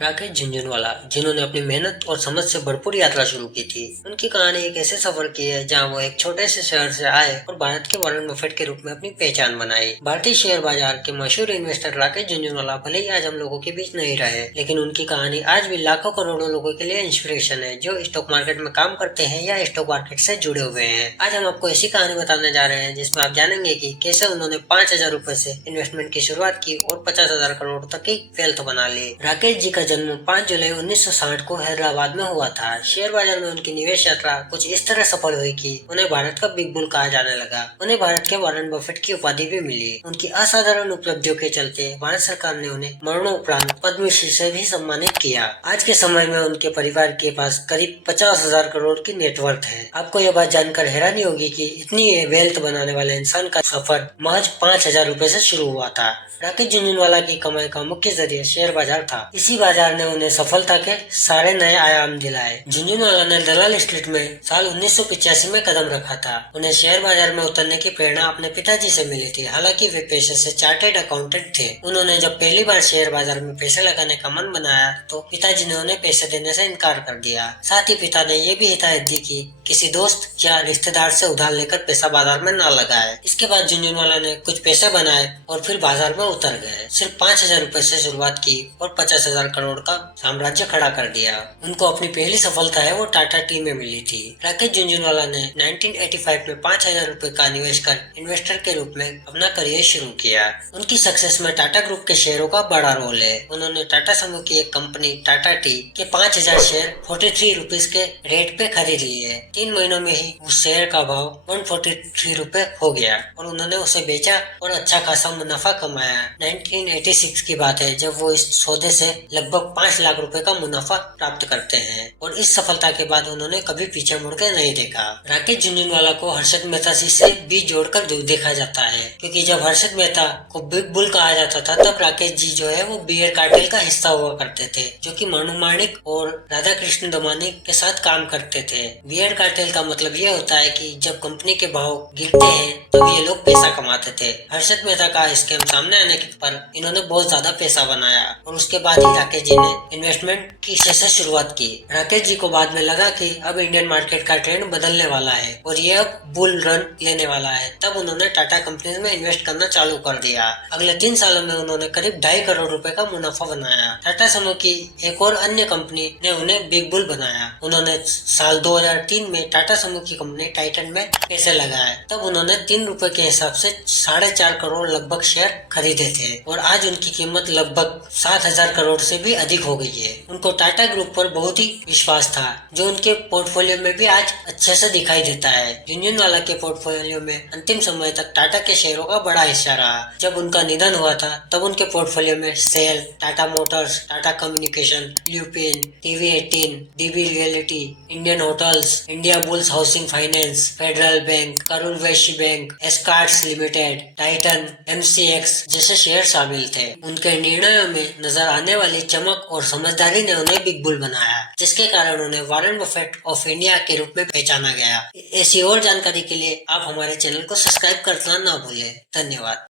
राकेश झुनझुनवाला, जिन्होंने अपनी मेहनत और समझ से भरपूर यात्रा शुरू की थी। उनकी कहानी एक ऐसे सफर की है जहां वो एक छोटे से शहर से आए और भारत के वॉरेन बफेट के रूप में अपनी पहचान बनाई। भारतीय शेयर बाजार के मशहूर इन्वेस्टर राकेश झुनझुनवाला भले ही आज हम लोगों के बीच नहीं रहे, लेकिन उनकी कहानी आज भी लाखों करोड़ों लोगों के लिए इंस्पिरेशन है, जो स्टॉक मार्केट में काम करते हैं या स्टॉक मार्केट से जुड़े हुए हैं। आज हम आपको ऐसी कहानी बताने जा रहे हैं जिसमें आप जानेंगे कि कैसे उन्होंने 5,000 रुपए से इन्वेस्टमेंट की शुरुआत की और 50,000 करोड़ तक की वेल्थ बना ली। राकेश जी का जन्म 5 जुलाई 1960 को हैदराबाद में हुआ था। शेयर बाजार में उनकी निवेश यात्रा कुछ इस तरह सफल हुई कि उन्हें भारत का बिग बुल कहा जाने लगा। उन्हें भारत के वॉरेन बफेट की उपाधि भी मिली। उनकी असाधारण उपलब्धियों के चलते भारत सरकार ने उन्हें मरणोपरांत पद्मश्री से भी सम्मानित किया। आज के समय में उनके परिवार के पास करीब 50,000 करोड़ की नेटवर्थ है। आपको यह बात जानकर हैरानी होगी कि इतनी वेल्थ बनाने वाले इंसान का सफर महज 5,000 रुपए से शुरू हुआ था। राकेश झुनझुनवाला की कमाई का मुख्य जरिया शेयर बाजार था। इसी बाजार ने उन्हें सफलता के सारे नए आयाम दिलाए। झुनझुनवाला ने दलाल स्ट्रीट में साल 1985 में कदम रखा था। उन्हें शेयर बाजार में उतरने की प्रेरणा अपने पिताजी से मिली थी। हालांकि वे पेशे से चार्टर्ड अकाउंटेंट थे। उन्होंने जब पहली बार शेयर बाजार में पैसे लगाने का मन बनाया तो पिताजी ने उन्हें पैसे देने से इनकार कर दिया। साथ ही पिता ने ये भी हिदायत दी कि किसी दोस्त या रिश्तेदार से उधार लेकर पैसा बाजार में न लगाए। इसके बाद झुनझुनवाला ने कुछ पैसे बनाए और फिर बाजार में उतर गए। सिर्फ 5,000 रुपए से शुरुआत की और 50,000 करोड़ का साम्राज्य खड़ा कर दिया। उनको अपनी पहली सफलता है वो टाटा टी में मिली थी। राकेश झुनझुनवाला ने 1985 में 5,000 रुपए का निवेश कर इन्वेस्टर के रूप में अपना करियर शुरू किया। उनकी सक्सेस में टाटा ग्रुप के शेयरों का बड़ा रोल है। उन्होंने टाटा समूह की एक कंपनी टाटा टी के 5,000 शेयर 43 रुपीज के रेट पे खरीद लिए। 3 महीनों में ही उस शेयर का भाव 143 रुपए हो गया और उन्होंने उसे बेचा और अच्छा खासा मुनाफा कमाया। 1986 की बात है जब वो इस सौदे से लगभग 5 लाख रुपए का मुनाफा प्राप्त करते हैं और इस सफलता के बाद उन्होंने कभी पीछे मुड़कर नहीं देखा। राकेश झुनझुनवाला को हर्षद मेहता जी से भी जोड़कर देखा जाता है, क्योंकि जब हर्षद मेहता को बिग बुल कहा जाता था तब राकेश जी जो है वो बियर कार्टेल का हिस्सा हुआ करते थे, जो कि मनु माणिक और राधा कृष्ण दमानी के साथ काम करते थे। बियर कार्टेल का मतलब ये होता है कि जब कंपनी के भाव गिरते हैं तब ये लोग पैसा कमाते थे। हर्षद मेहता का स्कैम सामने आने पर इन्होंने बहुत ज्यादा पैसा बनाया और उसके बाद ही राकेश जी ने इन्वेस्टमेंट की से शुरुआत की। राकेश जी को बाद में लगा कि अब इंडियन मार्केट का ट्रेंड बदलने वाला है और ये अब बुल रन लेने वाला है। तब उन्होंने टाटा कंपनी में इन्वेस्ट करना चालू कर दिया। अगले 3 सालों में उन्होंने करीब 2.5 करोड़ रुपए का मुनाफा बनाया। टाटा समूह की एक और अन्य कंपनी ने उन्हें बिग बुल बनाया। उन्होंने साल 2003 में टाटा समूह की कंपनी टाइटन में पैसे लगाए। तब उन्होंने 3 रुपए के हिसाब से 4.5 करोड़ लगभग शेयर खरीदे थे और आज उनकी कीमत लगभग 7,000 करोड़ से भी अधिक हो गई है। उनको टाटा ग्रुप पर बहुत ही विश्वास था, जो उनके पोर्टफोलियो में भी आज अच्छे से दिखाई देता है। झुनझुनवाला के पोर्टफोलियो में अंतिम समय तक टाटा के शेयरों का बड़ा हिस्सा रहा। जब उनका निधन हुआ था तब उनके पोर्टफोलियो में सेल, टाटा मोटर्स, टाटा कम्युनिकेशन, ल्यूपिन, टीवी18, डीबी रियलिटी, इंडियन होटल्स, इंडिया बुल्स हाउसिंग फाइनेंस, फेडरल बैंक, करूर वैश्य बैंक, एस्कार्ट्स लिमिटेड, टाइटन, एमसीएक्स जैसे शेयर शामिल थे। उनके निर्णयों में नजर आने वाली चमक और समझदारी ने उन्हें बिग बुल बनाया, जिसके कारण उन्हें वॉरेन बफेट ऑफ इंडिया के रूप में पहचाना गया। ऐसी और जानकारी के लिए आप हमारे चैनल को सब्सक्राइब करना ना भूलें। धन्यवाद।